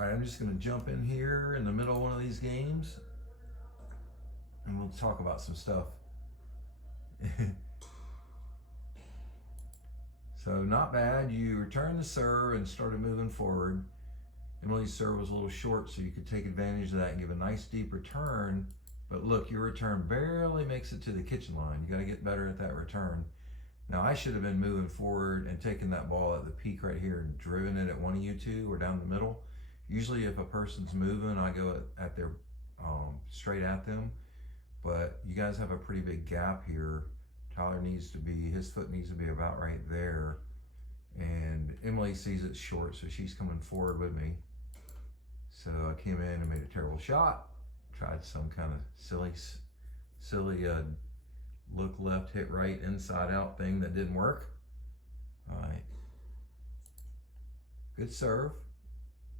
All right, I'm just gonna jump in here in the middle of one of these games and we'll talk about some stuff. So not bad, you returned the serve and started moving forward. Emily's serve was a little short, so you could take advantage of that and give a nice deep return. But look, your return barely makes it to the kitchen line. You gotta get better at that return. Now I should have been moving forward and taking that ball at the peak right here and driven it at one of you two or down the middle. Usually if a person's moving, I go at their straight at them. But you guys have a pretty big gap here. Tyler needs to be, his foot needs to be about right there. And Emily sees it short, so she's coming forward with me. So I came in and made a terrible shot. Tried some kind of silly look left, hit right, inside out thing that didn't work. All right. Good serve.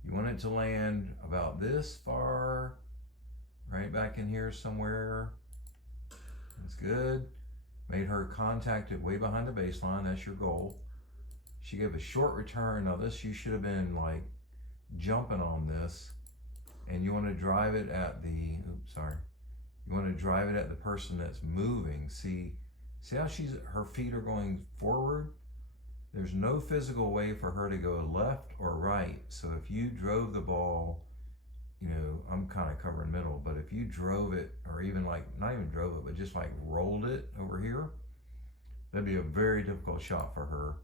You want it to land about this far, right back in here somewhere. That's good. Made her contact it way behind the baseline. That's your goal. She gave a short return. Now this, you should have been like jumping on this, and you want to drive it at the, oops, sorry. You want to drive it at the person that's moving. See how her feet are going forward? There's no physical way for her to go left or right. So if you drove the ball, you know, I'm kind of covering middle, but if you drove it, or even like, not even drove it, but just like rolled it over here, that'd be a very difficult shot for her.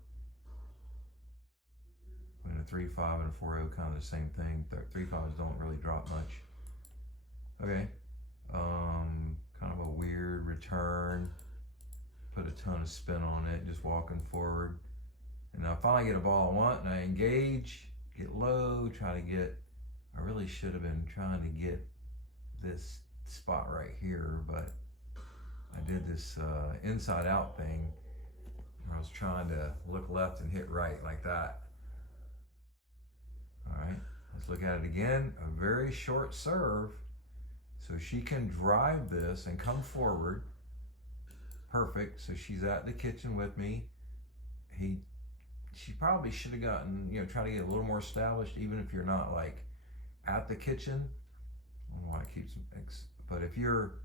And a 3-5 and a 4-0, kind of the same thing. 3-5s don't really drop much. Okay, kind of a weird return. Put a ton of spin on it, just walking forward. And now I finally get a ball I want, and I engage, get low, try to get, I really should have been trying to get this spot right here, but I did this inside out thing where I was trying to look left and hit right like that. All right, let's look at it again. A very short serve, so she can drive this and come forward. Perfect, so she's at the kitchen with me. She probably should have gotten, you know, try to get a little more established, even if you're not like at the kitchen. I don't know why it keeps, but if you're,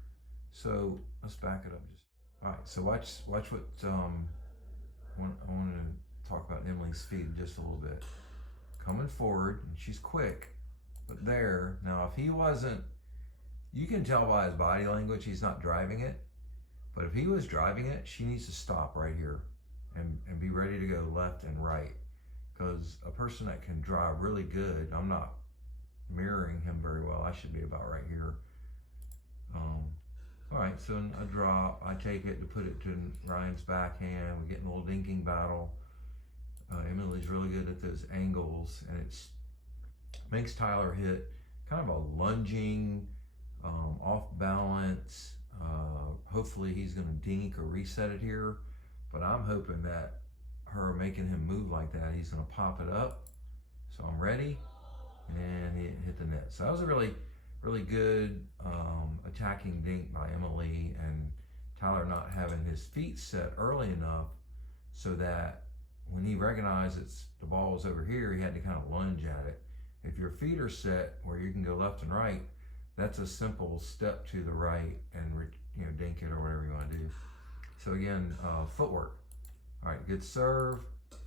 so let's back it up just. All right, so watch what, I want to talk about Emily's feet just a little bit. Coming forward, and she's quick, but there, now if he wasn't, you can tell by his body language he's not driving it, but if he was driving it, she needs to stop right here and be ready to go left and right, because a person that can drive really good, I'm not mirroring him very well, I should be about right here. All right, so in a drop, I take it to put it to Ryan's backhand. We're getting a little dinking battle. Emily's really good at those angles, and it makes Tyler hit kind of a lunging, off balance. Hopefully he's gonna dink or reset it here, but I'm hoping that her making him move like that, he's gonna pop it up. So I'm ready, and he hit the net. So that was a really good attacking dink by Emily, and Tyler not having his feet set early enough so that when he recognized the ball was over here, he had to kind of lunge at it. If your feet are set where you can go left and right, that's a simple step to the right and dink it or whatever you want to do. So again, footwork. All right, good serve,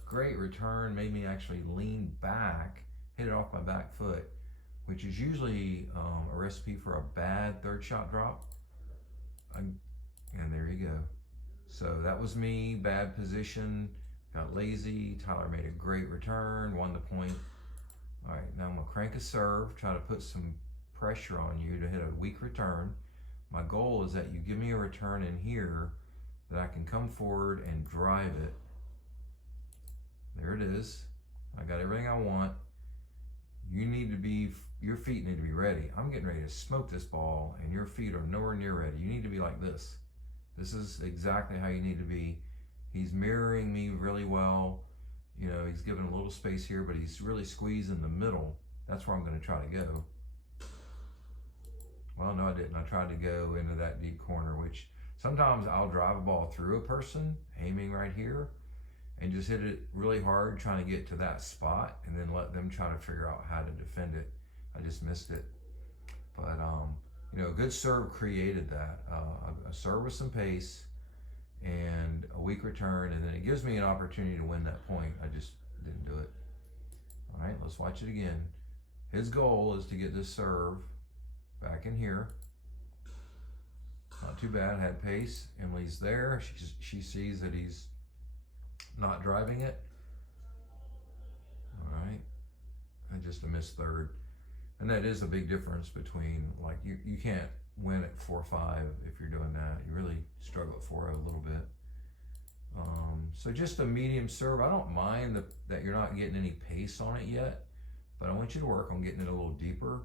great return, made me actually lean back, hit it off my back foot, which is usually a recipe for a bad third shot drop. And there you go. So that was me, bad position, got lazy. Tyler made a great return, won the point. All right, now I'm gonna crank a serve, try to put some pressure on you to hit a weak return. My goal is that you give me a return in here that I can come forward and drive it. There it is. I got everything I want. You need to be, your feet need to be ready. I'm getting ready to smoke this ball, and your feet are nowhere near ready. You need to be like this. This is exactly how you need to be. He's mirroring me really well. You know, he's giving a little space here, but he's really squeezing the middle. That's where I'm gonna try to go. Well, no, I didn't. I tried to go into that deep corner, which sometimes I'll drive a ball through a person, aiming right here, and just hit it really hard trying to get to that spot and then let them try to figure out how to defend it. I just missed it. But, you know, a good serve created that. A serve with some pace and a weak return, and then it gives me an opportunity to win that point. I just didn't do it. All right, let's watch it again. His goal is to get this serve back in here. Not too bad, had pace. Emily's there. She sees that he's not driving it. All right, and just a missed third. And that is a big difference between, like, you can't win at 4-5 if you're doing that. You really struggle at 4-0 a little bit. So just a medium serve. I don't mind that you're not getting any pace on it yet, but I want you to work on getting it a little deeper.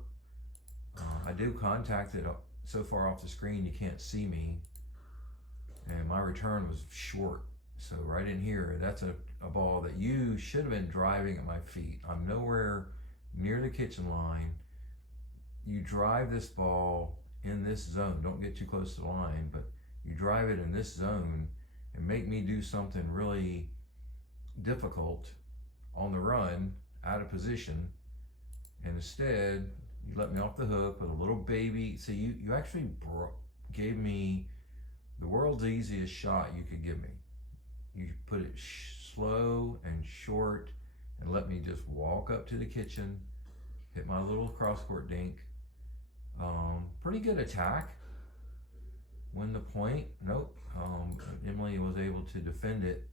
I do contact it so far off the screen you can't see me, and my return was short. So right in here, that's a ball that you should have been driving at my feet. I'm nowhere near the kitchen line. You drive this ball in this zone. Don't get too close to the line, but you drive it in this zone and make me do something really difficult on the run, out of position, and instead you let me off the hook with a little baby. See, you actually gave me the world's easiest shot you could give me. You put it slow and short and let me just walk up to the kitchen, hit my little cross court dink. Pretty good attack. Win the point. Nope. Emily was able to defend it.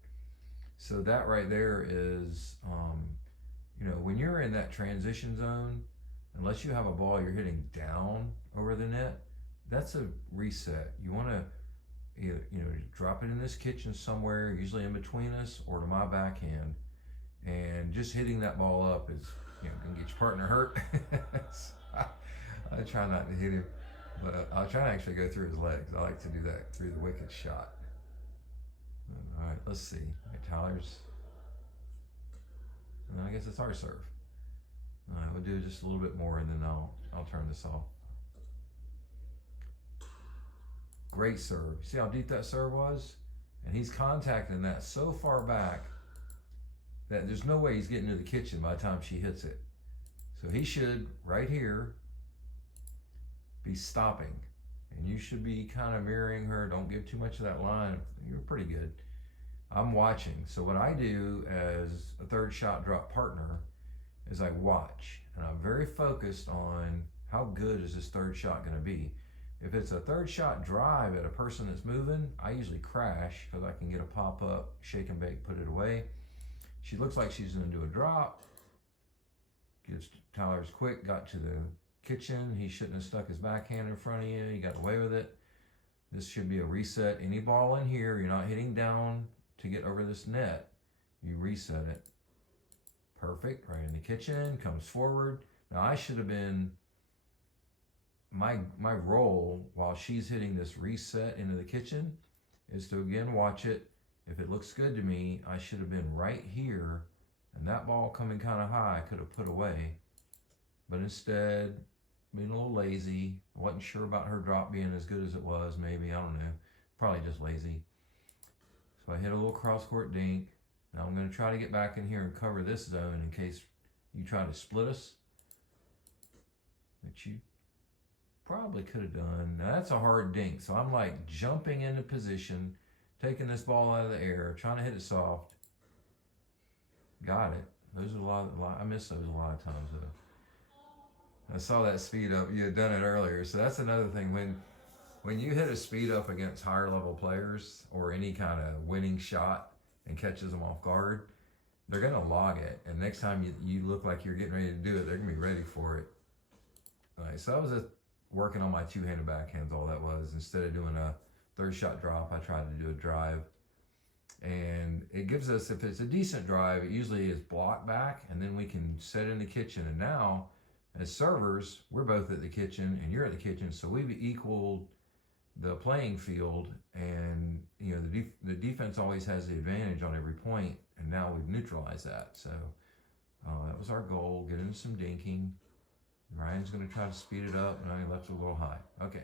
So that right there is, you know, when you're in that transition zone, unless you have a ball you're hitting down over the net, that's a reset. You want to, you know, drop it in this kitchen somewhere, usually in between us or to my backhand, and just hitting that ball up is, you know, gonna get your partner hurt. I try not to hit him, but I'll try to actually go through his legs. I like to do that through the wicked shot. All right, let's see. Okay, Tyler's, I guess it's our serve. All right, we'll do just a little bit more and then I'll turn this off. Great serve. See how deep that serve was? And he's contacting that so far back that there's no way he's getting to the kitchen by the time she hits it. So he should, right here, be stopping. And you should be kind of mirroring her. Don't give too much of that line. You're pretty good. I'm watching. So what I do as a third shot drop partner is I watch. And I'm very focused on how good is this third shot going to be. If it's a third shot drive at a person that's moving, I usually crash because I can get a pop up, shake and bake, put it away. She looks like she's going to do a drop. Gets Tyler's quick, got to the kitchen. He shouldn't have stuck his backhand in front of you. He got away with it. This should be a reset. Any ball in here, you're not hitting down to get over this net. You reset it. Perfect. Right in the kitchen, comes forward. Now I should have been, my role while she's hitting this reset into the kitchen is to again watch it. If it looks good to me, I should have been right here, and that ball coming kind of high I could have put away. But instead, being a little lazy, wasn't sure about her drop being as good as it was, maybe, I don't know. Probably just lazy. So I hit a little cross court dink. Now I'm going to try to get back in here and cover this zone in case you try to split us, which you probably could have done. Now that's a hard dink, so I'm like jumping into position, taking this ball out of the air, trying to hit it soft. Got it. Those are a lot. I miss those a lot of times though. I saw that speed up. You had done it earlier, so that's another thing. When you hit a speed up against higher level players or any kind of winning shot and catches them off guard, they're gonna log it. And next time you look like you're getting ready to do it, they're gonna be ready for it. All right, so I was just working on my two-handed backhands. All that was, instead of doing a third shot drop, I tried to do a drive. And it gives us, if it's a decent drive, it usually is block back, and then we can set in the kitchen. And now, as servers, we're both at the kitchen and you're at the kitchen, so we've equaled the playing field. And you know, the defense always has the advantage on every point, and now we've neutralized that. So that was our goal. Get into some dinking. Ryan's going to try to speed it up, and I left it a little high. Okay.